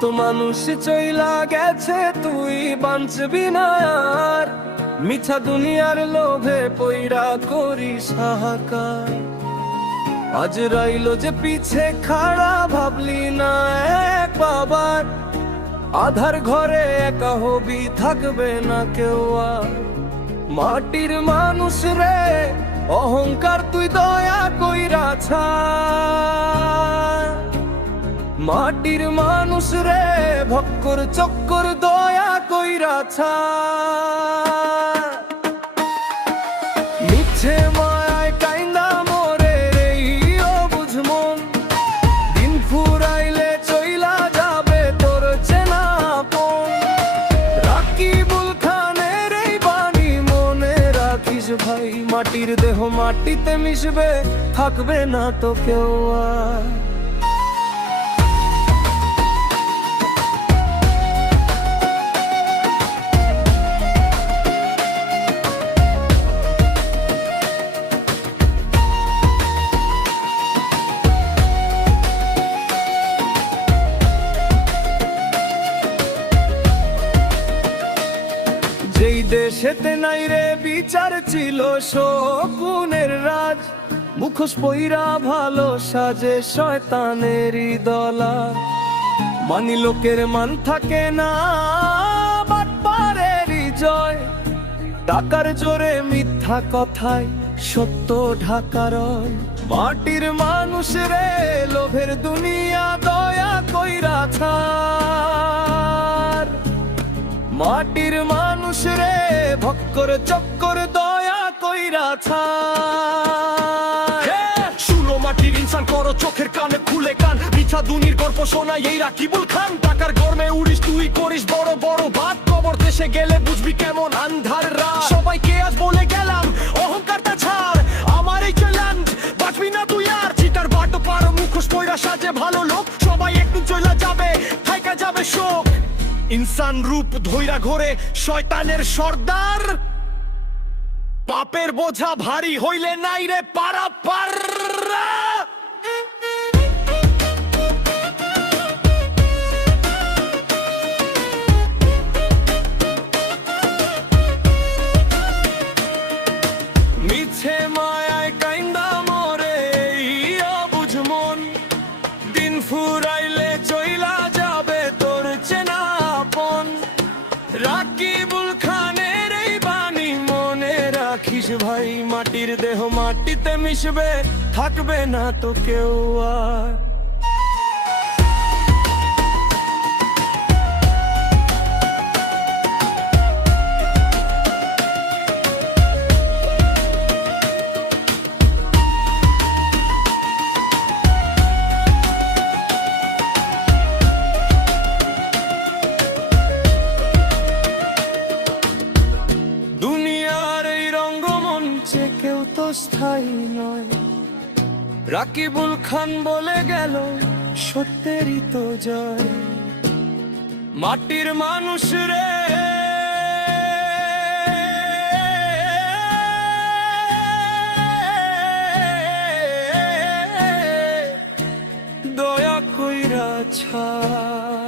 কত মানুষ চইলা গেছে, তুই বাঁচবি না আর। মিছা দুনিয়ার লোভে পইরা করিস হাহাকার। আজ রইলো যে পিছে খাড়া, ভাবলি না এক বাবার। আধার ঘরে একা হবি, থাকবে না কেউ আর। মাটির মানুষ রে, অহংকার তুই দয়া কইরা ছাড়। মাটির মানুষ রে, ভক্কর চক্কর দয়া কইরা ছাড়। মিছে মায়ায় কাইন্দা মরে রে অবুঝ মন। দিন ফুরাইলে চইলা যাবে তোর চেনা আপন। রাকিবুল খানের এই বাণী মনে রাখিস ভাই। মাটির দেহ মাটিতে মিশবে, থাকবে না তো কেউ আর। যেই দেশেতে নাই রে বিচার, ছিল শকুনের রাজ। মুখোশ পইরা ভালো সাজে শয়তানেরই দলা। মানি লোকের মান থাকে না, বাটপারেরই জয়। টাকার জোরে মিথ্যা কথায় সত্য ঢাকা রয়। মাটির মানুষ রে, লোভের দুনিয়া দয়া কইরা ছাড়। মাটির মানুষ রে, ভক্কর চক্কর দয়া কইরা ছাড়। শুনো মাটির ইনসান, করো চোখের কানে খুলে কান। মিছা দুনির গল্প শোনাই এই রাকিবুল খান। টাকার গরমে উড়িস তুই, করিস বড় বড় বাদ। কবর দেশে গেলে বুঝবি কেমন আন্ধার রাত। সবাইকে আজ বলে গেলাম, অহংকারটা ছাড়। আমার এই চ্যালেঞ্জ, বাঁচবি না তুই আর। চিটার বাটো পার, মুখোশ পয়রা সাজে ভালো লোক। সবাই একদিন চলে যাবে, থাইকা যাবে শোক। ইনসান রূপ ধইরা ঘোরে শয়তানের সর্দার। পাপের বোঝা ভারী হইলে নাই রে পারা পার। মিছে মায়ায় কাইন্দা মরে এই অবুঝ মন। দিন ফুরাইলে চইলা যাবে তোর চেনা আপন। রাকিবুল খানের এই বাণী মনে রাখিস ভাই। মাটির দেহ মাটিতে মিশবে, থাকবে না তো কেউ আর। দুনিয়ার এই রঙ্গমঞ্চে কেউ তো স্থায়ী নয়। রাকিবুল খান বলে গেল, সত্যেরই তো জয়। মাটির মানুষ রে, দয়া কইরা ছাড়।